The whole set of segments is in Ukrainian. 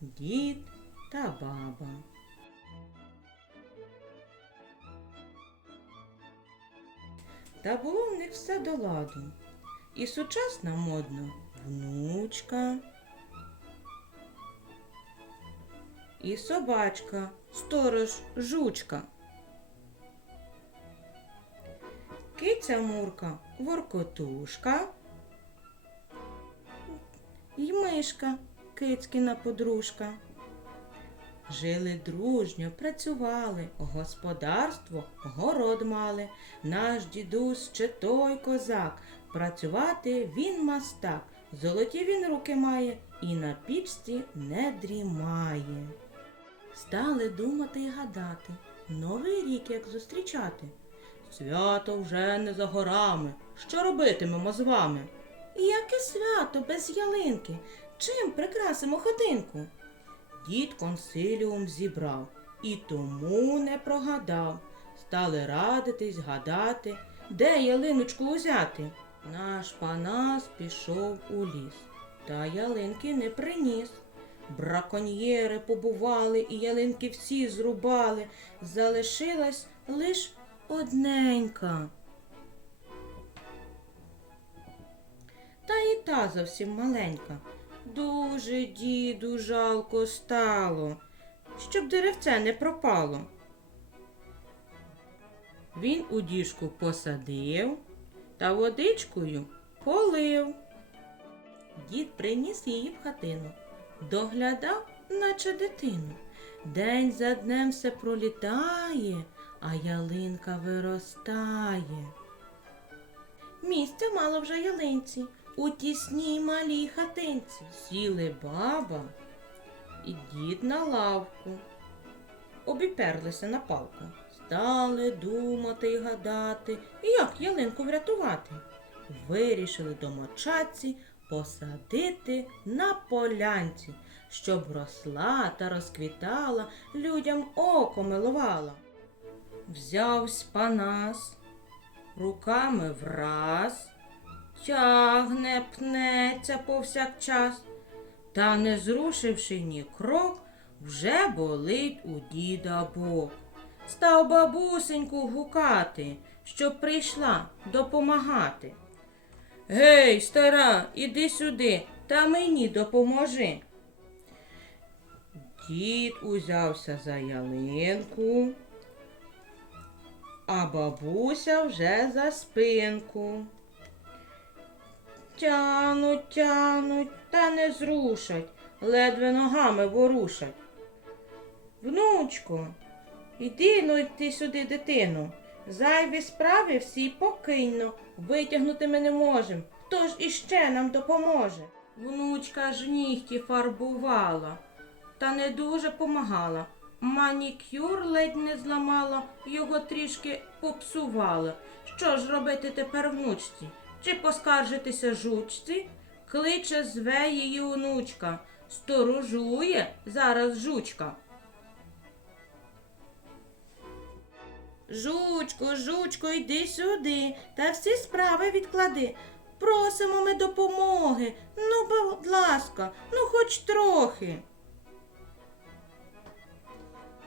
Дід та баба. Та було в них все до ладу. І сучасна модна внучка, і собачка, сторож жучка. Киця Мурка, воркотушка, й мишка, кицькіна подружка. Жили дружньо, працювали, господарство, город мали. Наш дідусь ще той козак. Працювати він мастак. Золоті він руки має і на пічці не дрімає. Стали думати й гадати, новий рік як зустрічати. Свято вже не за горами. Що робитимемо з вами? Яке свято без ялинки? Чим прикрасимо хатинку? Дід консиліум зібрав і тому не прогадав. Стали радитись, гадати, де ялиночку узяти. Наш панас пішов у ліс, та ялинки не приніс. Браконьєри побували і ялинки всі зрубали. Залишилась лиш одненька. Та і та зовсім маленька. Дуже діду жалко стало, щоб деревце не пропало. Він у діжку посадив та водичкою полив. Дід приніс її в хатину, доглядав, наче дитину. День за днем все пролітає, а ялинка виростає. Місця мало вже ялинці, у тісній малій хатинці. Сіли баба і дід на лавку, обіперлися на палку. Стали думати й гадати, як ялинку врятувати. Вирішили домочадці посадити на полянці, щоб росла та розквітала, людям око милувала. Взявсь панас, руками враз, тягне, пнеться повсякчас, та не зрушивши ні крок, вже болить у діда бок. Став бабусеньку гукати, щоб прийшла допомагати. Гей, стара, іди сюди та мені допоможи. Дід узявся за ялинку, а бабуся вже за спинку. Тянуть, тянуть, та не зрушать, ледве ногами ворушать. Внучко, іди ну йти сюди, дитину. Зайві справи всі покиньно, витягнути ми не можем. Хто ж іще нам допоможе? Внучка ж нігті фарбувала, та не дуже помагала. Манікюр ледь не зламала, його трішки попсувала. Що ж робити тепер внучці? Чи поскаржитися жучці? Кличе зве її онучка. Сторожує зараз жучка. Жучко, жучко, йди сюди та всі справи відклади. Просимо ми допомоги. Ну, будь ласка, ну хоч трохи.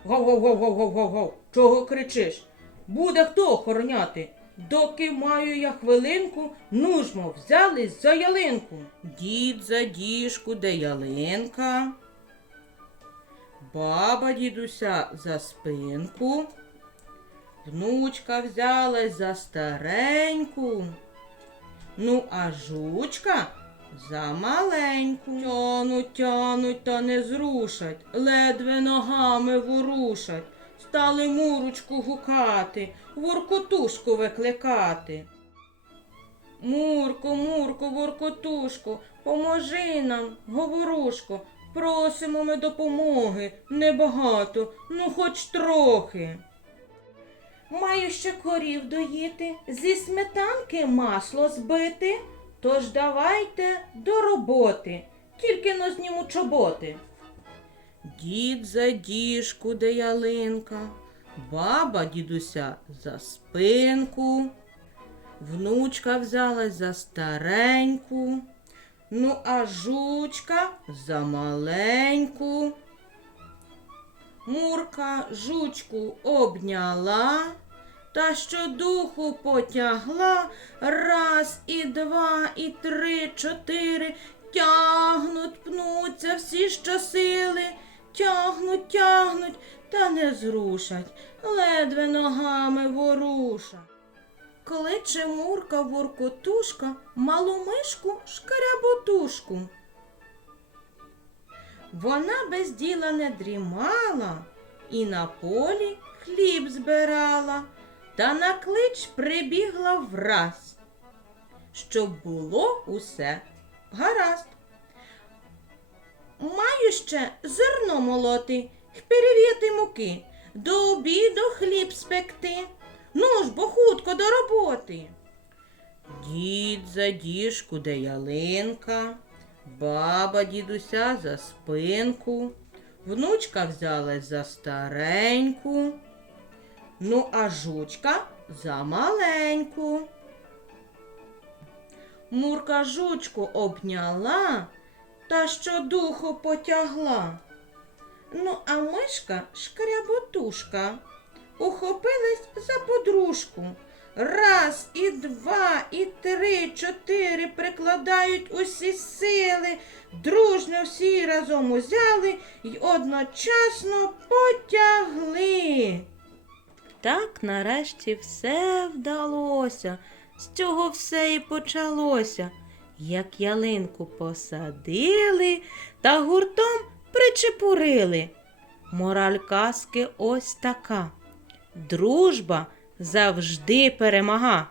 Гов-гов-гов-гов-гов-гов. Чого кричиш? Буде хто охороняти? Доки маю я хвилинку, нужмо, взялись за ялинку. Дід за діжку, де ялинка. Баба дідуся за спинку. Внучка взялась за стареньку. Ну, а жучка за маленьку. Тянуть, тянуть та не зрушать, ледве ногами ворушать. Стали мурочку гукати, воркотушку викликати. Мурко, Мурко, воркотушко, поможи нам, говорушко, просимо ми допомоги, небагато, ну хоч трохи. Маю ще корів доїти, зі сметанки масло збити. Тож давайте до роботи, тільки но зніму чоботи. Дід за діжку, де ялинка, баба дідуся за спинку, внучка взялась за стареньку. Ну, а жучка замаленьку. Мурка жучку обняла, та щодуху потягла. Раз, і два, і три, чотири. Тягнуть, пнуться всі щосили, тягнуть, тягнуть, та не зрушать, ледве ногами воруша. Кличе Мурка воркотушка малу мишку шкаряботушку. Вона без діла не дрімала і на полі хліб збирала, та на клич прибігла враз, щоб було усе гаразд. Маю ще зерно молоти перев'яти муки, до обіду хліб спекти. Ну ж бо хутко до роботи. Дід за діжку, де ялинка, баба дідуся за спинку, внучка взялась за стареньку, ну а жучка за маленьку. Мурка жучку обняла та щодуху потягла. Ну, а мишка шкряботушка ухопилась за подружку. Раз, і два, і три, чотири прикладають усі сили, дружно всі разом узяли й одночасно потягли. Так нарешті все вдалося. З цього все і почалося. Як ялинку посадили та гуртом причепурили. Мораль казки ось така. Дружба завжди перемага.